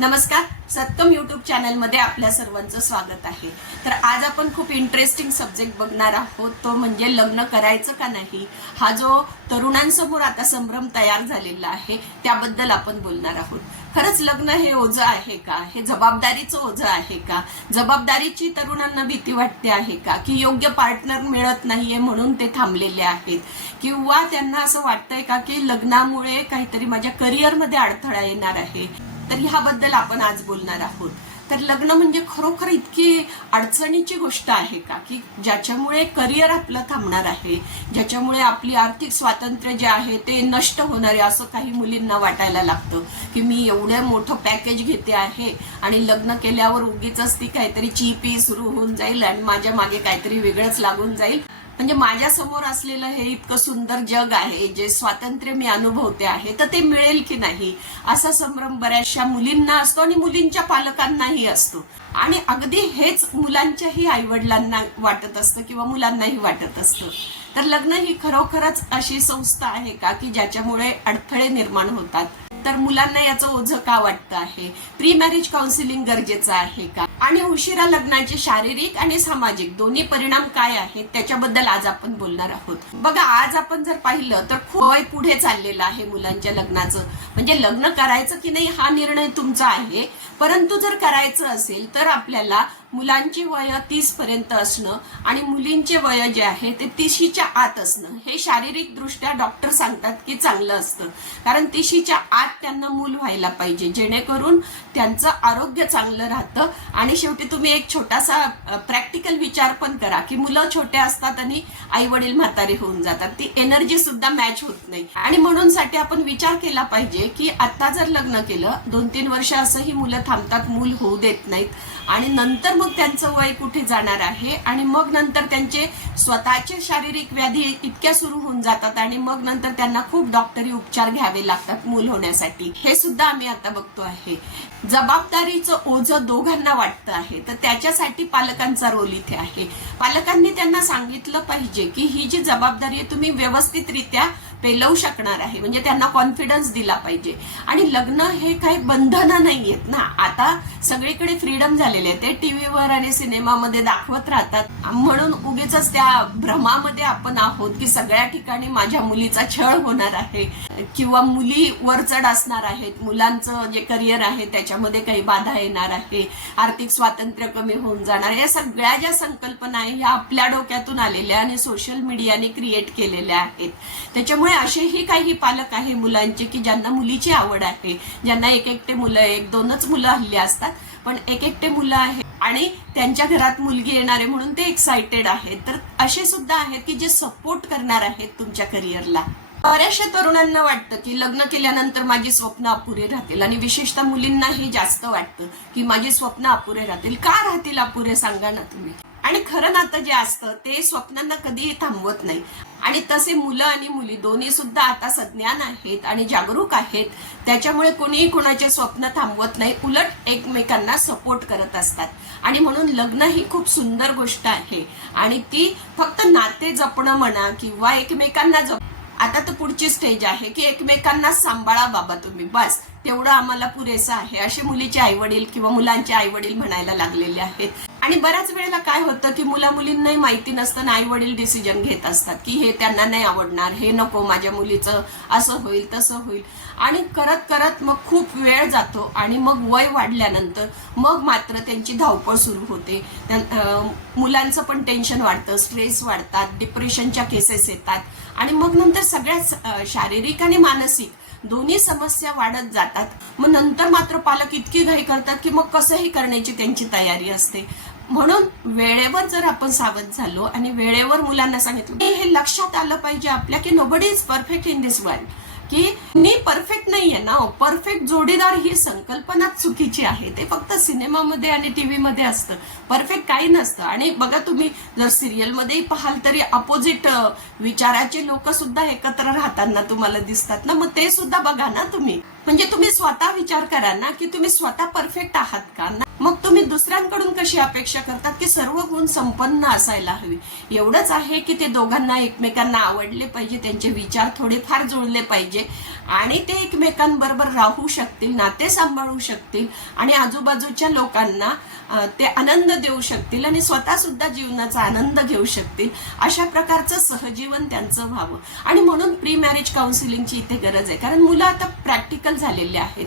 नमस्कार, सत्कम YouTube channel मध्ये आपल्या सर्वांचं स्वागत आहे। तर आज आपण खूप इंटरेस्टिंग सब्जेक्ट बघणार आहोत, तो म्हणजे लग्न करायचं का नाही। हा जो तरुणांसमोर आता संभ्रम तयार झालेला आहे त्याबद्दल आपण बोलणार आहोत। खरंच लग्न हे ओझं आहे का? हे जबाबदारीचं ओझं आहे का? जबाबदारीची तरुणांना भीती वाटते आहे का? की योग्य पार्टनर मिळत नाहीये म्हणून ते थांबलेले आहेत, किंवा त्यांना असं वाटतंय का की लग्नामुळे काहीतरी माझ्या करिअरमध्ये अडथळा येणार आहे। तर ह्याबद्दल आपण आज बोलणार आहोत। तर लग्न म्हणजे खरोखर इतकी अडचणीची गोष्ट आहे का की ज्याच्यामुळे करिअर आपलं थांबणार आहे, ज्याच्यामुळे आपली आर्थिक स्वातंत्र्य जे आहे ते नष्ट होणार आहे असं काही मुलींना वाटायला लागतं की मी एवढं मोठं पॅकेज घेते आहे आणि लग्न केल्यावर उगीच ती काहीतरी चीपी सुरू होऊन जाईल आणि माझ्या मागे काहीतरी वेगळंच लागून जाईल। म्हणजे माझ्या समोर असलेलं हे इतकं सुंदर जग आहे, जे स्वातंत्र्य मी अनुभवते आहे, तर ते मिळेल की नाही असा संभ्रम बऱ्याचशा मुलींना असतो आणि मुलींच्या पालकांनाही असतो। आणि अगदी हेच मुलांच्याही आईवडिलांना वाटत असतं किंवा मुलांनाही वाटत असतं। तर लग्न ही खरोखरच अशी संस्था आहे का की ज्याच्यामुळे अडथळे निर्माण होतात। तर मुलांना याचं ओझं का वाटतं आहे? प्री मॅरेज काउन्सिलिंग गरजेचं आहे का? आणि उशिरा लग्नाचे शारीरिक आणि सामाजिक दोन्ही परिणाम काय आहेत त्याच्याबद्दल आज आपण बोलणार आहोत। बघा, आज आपण जर पाहिलं तर खूप वय पुढे चाललेलं आहे मुलांच्या लग्नाचं। म्हणजे लग्न करायचं की नाही हा निर्णय तुमचा आहे, परंतु जर करायचं असेल तर आपल्याला मुलांची वय 30 पर्यंत असणं आणि मुलींचे वय जे आहे ते 30च्या आत असणं हे शारीरिक दृष्ट्या डॉक्टर सांगतात की चांगलं असतं। कारण 30च्या आत त्यांना मूल व्हायला पाहिजे, जेणेकरून त्यांचं आरोग्य चांगलं राहतं। आणि शेवटी तुम्ही एक छोटासा प्रॅक्टिकल विचार पण करा की मुलं छोटे असतात आणि आई वडील म्हातारे होऊन जातात, ती एनर्जी सुद्धा मॅच होत नाही। आणि म्हणून साठी आपण विचार केला पाहिजे की आता जर लग्न केलं 2-3 वर्ष असंही मुलं थांबतात, मूल होऊ देत नाहीत आणि नंतर मग त्यांचं वय कुठे जाणार आहे आणि मग नंतर त्यांचे स्वतःचे शारीरिक व्याधी इतक्या सुरू होऊन जातात आणि मग नंतर त्यांना खूप डॉक्टरी उपचार घ्यावे लागतात मूल होण्यासाठी। हे सुद्धा आम्ही आता बघतो आहे। जबाबदारीचं ओझं दोघांना वाटतं आहे, तर त्याच्यासाठी पालकांचा रोल इथे आहे। पालकांनी त्यांना सांगितलं पाहिजे की ही जी जबाबदारी आहे तुम्ही व्यवस्थितरित्या पेलवू शकणार आहे, म्हणजे त्यांना कॉन्फिडन्स दिला पाहिजे। आणि लग्न हे काही बंधनं नाहीयेत ना, आता सगळीकडे फ्रीडम झालेले आहे, ते टीव्हीवर आणि सिनेमामध्ये दाखवत राहतात म्हणून उगीच त्या भ्रमामध्ये आपण आहोत की सगळ्या ठिकाणी माझ्या मुलीचा छळ होणार आहे किंवा मुली वरचढ असणार आहेत, मुलांचं जे करिअर आहे त्याच्यामध्ये काही बाधा येणार आहे, आर्थिक स्वातंत्र्य कमी होऊन जाणार। या सगळ्या ज्या संकल्पना आहे ह्या आपल्या डोक्यातून आलेल्या आणि सोशल मीडियाने क्रिएट केलेल्या आहेत। त्याच्यामुळे असेही काही पालक आहे मुलांचे की ज्यांना मुलीची आवड आहे, ज्यांना एक मुलं, 1-2च मुलं हल्ली असतात, पण एक मुलं आहेत आणि त्यांच्या घरात मुलगी येणारे म्हणून ते एक्साइटेड आहेत। तर असे सुद्धा आहेत की जे सपोर्ट करणार आहेत तुमच्या करिअरला। बऱ्याचशा तरुणांना वाटतं की लग्न केल्यानंतर माझी स्वप्न अपुरे राहतील आणि विशेषतः मुलींना हे जास्त वाटतं की माझी स्वप्न अपुरे राहतील। का राहतील अपुरे सांगा ना तुम्ही। आणि खरं नातं जे असतं ते स्वप्नांना कधीही थांबवत नाही। आणि तसे मुलं आणि मुली दोन्ही सुद्धा आता सज्ञान आहेत आणि जागरूक आहेत, त्याच्यामुळे कोणीही कुणाचे स्वप्न थांबवत नाही, उलट एकमेकांना सपोर्ट करत असतात। आणि म्हणून लग्न ही खूप सुंदर गोष्ट आहे आणि ती फक्त नाते जपणं म्हणा किंवा एकमेकांना आता तर पुढची स्टेज आहे की एकमेकांना सांभाळा बाबा तुम्ही, बस तेवढं आम्हाला पुरेसं आहे असे मुलीचे आईवडील किंवा मुलांचे आईवडील म्हणायला लागलेले आहेत। आणि बऱ्याच वेळेला काय होतं की मुलींनाही माहिती नसतं ना, आई वडील डिसिजन घेत असतात की हे त्यांना नाही आवडणार, हे नको, माझ्या मुलीचं असं होईल तसं होईल, आणि करत करत मग खूप वेळ जातो आणि मग वय वाढल्यानंतर मग मात्र त्यांची धावपळ सुरू होते। मुलांचं पण टेन्शन वाढतं, स्ट्रेस वाढतात, डिप्रेशनच्या केसेस येतात आणि मग नंतर सगळ्या शारीरिक आणि मानसिक दोन्ही समस्या वाढत जातात। मग नंतर मात्र पालक इतकी घाई करतात की मग कसंही करण्याची त्यांची तयारी असते। म्हणून वेळेवर जर आपण सावध झालो आणि वेळेवर मुलांना सांगितलं हे लक्षात आलं पाहिजे आपल्या की nobody is perfect in this world, की मी परफेक्ट नाहीये ना, परफेक्ट जोडीदार ही संकल्पना चुकीची आहे। ते फक्त सिनेमामध्ये आणि टीव्ही मध्ये असतं, परफेक्ट काही नसतं। आणि बघा, तुम्ही जर सिरियल मध्ये पाहाल तरी अपोजिट विचाराचे लोक सुद्धा एकत्र राहताना तुम्हाला दिसतात ना, मग ते सुद्धा बघा ना तुम्ही। म्हणजे तुम्ही स्वतः विचार करा ना की तुम्ही स्वतः परफेक्ट आहात का? मग तुम्ही दुसऱ्यांकडून कशी अपेक्षा करतात की सर्व गुण संपन्न असायला हवी। एवढंच आहे की ते दोघांना एकमेकांना आवडले पाहिजे, त्यांचे विचार थोडेफार जुळले पाहिजे आणि ते एकमेकांबरोबर राहू शकतील, नाते सांभाळू शकतील आणि आजूबाजूच्या लोकांना ते आनंद देऊ शकतील आणि स्वतः सुद्धा जीवनाचा आनंद घेऊ शकतील, अशा प्रकारचं सहजीवन त्यांचं व्हावं. आणि म्हणून प्री मॅरेज काउन्सिलिंगची इथे गरज आहे. कारण मुलं आता प्रॅक्टिकल झालेले आहेत,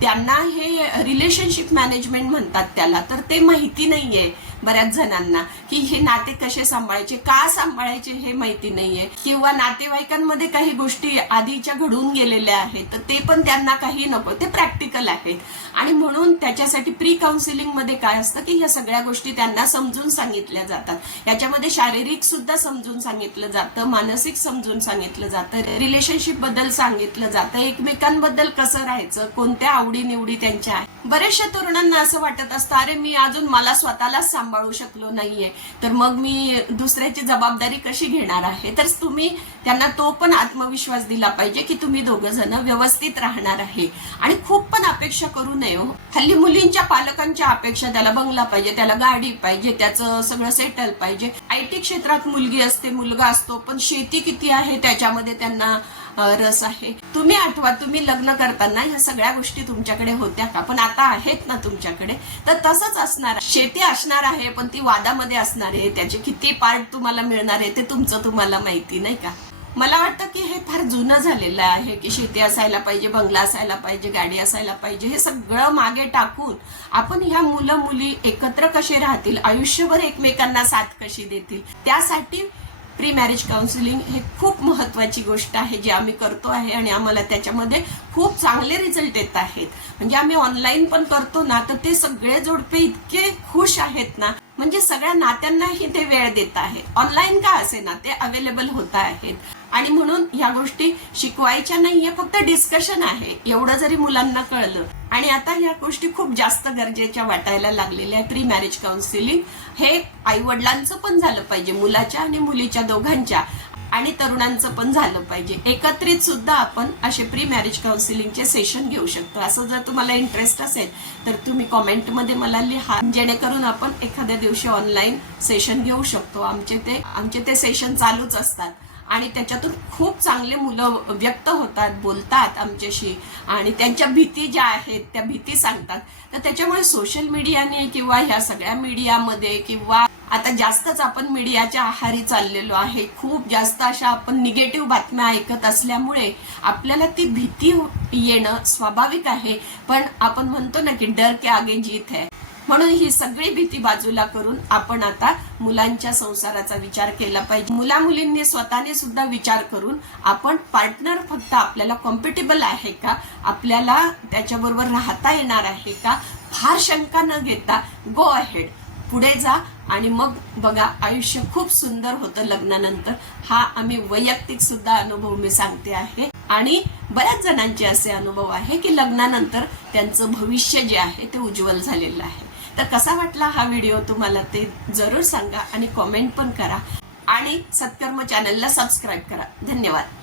त्यांना हे रिलेशनशिप मॅनेजमेंट म्हणतात त्याला, तर ते माहिती नाहीये बऱ्याच जणांना की हे नाते कसे सांभाळायचे, का सांभाळायचे हे माहिती नाहीये, किंवा नातेवाईकांमध्ये काही गोष्टी आधीच्या घडून गेलेल्या आहेत तर ते पण त्यांना काही नको, ते प्रॅक्टिकल आहेत. आणि म्हणून त्याच्यासाठी प्री काउन्सिलिंग मध्ये काय असतं की ह्या सगळ्या गोष्टी त्यांना समजून सांगितल्या जातात. याच्यामध्ये शारीरिक सुद्धा समजून सांगितलं जातं, मानसिक समजून सांगितलं जातं, रिलेशनशिप बद्दल सांगितलं जातं, एकमेकांबद्दल कसं राहायचं, कोणत्या आवडी निवडी त्यांच्या आहेत. बऱ्याचशा तरुणांना असं वाटत असतं, अरे मी अजून मला स्वतःलाच सांभाळू शकलो नाहीये, तर मग मी दुसऱ्याची जबाबदारी कशी घेणार आहे. तर तुम्ही त्यांना तो पण आत्मविश्वास दिला पाहिजे की तुम्ही दोघं जण व्यवस्थित राहणार आहे. आणि खूप पण अपेक्षा करू नये. हल्ली मुलींच्या पालकांच्या अपेक्षा, त्याला बंगला पाहिजे, त्याला गाडी पाहिजे, त्याचं सगळं सेटल पाहिजे. IT क्षेत्रात मुलगी असते, मुलगा असतो, पण शेती किती आहे त्याच्यामध्ये त्यांना रस आहे. तुम्ही आठवा, तुम्ही लग्न करताना ह्या सगळ्या गोष्टी तुमच्याकडे होत्या का? पण आता आहेत ना तुमच्याकडे. तर तसंच असणार, शेती असणार आहे पण ती वादामध्ये असणार आहे, त्याचे किती पार्ट तुम्हाला मिळणार आहे ते तुमचं तुम्हाला माहिती नाही का. मला वाटतं की हे फार जुनं झालेलं आहे की शेती असायला पाहिजे, बंगला असायला पाहिजे, गाडी असायला पाहिजे. हे सगळं मागे टाकून आपण ह्या मुलं मुली एकत्र कसे राहतील, आयुष्यभर एकमेकांना साथ कशी देतील, त्यासाठी प्री मॅरेज काउन्सिलिंग हे खूप महत्वाची गोष्ट आहे जी आम्ही करतो आहे. आणि आम्हाला त्याच्यामध्ये खूप चांगले रिझल्ट येत आहेत. म्हणजे आम्ही ऑनलाईन पण करतो ना, तर ते सगळे जोडपे इतके खुश आहेत ना, म्हणजे सगळ्या नात्यांनाही ते वेळ देत आहे. ऑनलाईन का असे ना, ते अवेलेबल होत आहेत. आणि म्हणून ह्या गोष्टी शिकवायच्या नाहीये, फक्त डिस्कशन आहे, एवढं जरी मुलांना कळलं. आणि आता ह्या गोष्टी खूप जास्त गरजेच्या वाटायला लागलेल्या आहे. प्री मॅरेज काउन्सिलिंग हे आई वडिलांचं पण झालं पाहिजे, मुलाच्या आणि मुलीच्या दोघांच्या, आणि तरुणांचं पण झालं पाहिजे. एकत्रित सुद्धा आपण असे प्री मॅरेज काउन्सिलिंगचे सेशन घेऊ शकतो. असं जर तुम्हाला इंटरेस्ट असेल तर तुम्ही कॉमेंटमध्ये मला लिहा, जेणेकरून आपण एखाद्या दिवशी ऑनलाईन सेशन घेऊ शकतो. आमचे ते सेशन चालूच असतात आणि त्याच्यातून खूप चांगले मुलं व्यक्त होतात, बोलतात आमच्याशी आणि त्यांच्या भीती ज्या आहेत त्या भीती सांगतात. तर त्याच्यामुळे सोशल मीडियाने किंवा ह्या सगळ्या मीडियामध्ये किंवा आता जास्तच आपण मीडियाच्या आहारी चाललेलो आहे, खूप जास्त अशा आपण निगेटिव्ह बातम्या ऐकत असल्यामुळे आपल्याला ती भीती येणं स्वाभाविक आहे. पण आपण म्हणतो ना की डर के आगे जीत है. म्हणून ही सगळी भीती बाजूला करून आपण आता मुलांच्या संसाराचा विचार केला पाहिजे. मुला मुलींनी स्वतःने सुद्धा विचार करून आपण पार्टनर फक्त आपल्याला कॉम्पिटेबल आहे का, आपल्याला त्याच्याबरोबर राहता येणार आहे का, फार शंका न घेता गो अहेड, पुढे जा. आणि मग बघा, आयुष्य खूप सुंदर होतं लग्नानंतर. हा आम्ही वैयक्तिक सुद्धा अनुभव मी सांगते आहे. आणि बऱ्याच जणांचे असे अनुभव आहे की लग्नानंतर त्यांचं भविष्य जे आहे ते उज्ज्वल झालेलं आहे. तर कसा वाटला हा व्हिडिओ तुम्हाला ते जरूर सांगा आणि कॉमेंट पण करा. आणि सत्कर्म चॅनलला सबस्क्राईब करा. धन्यवाद.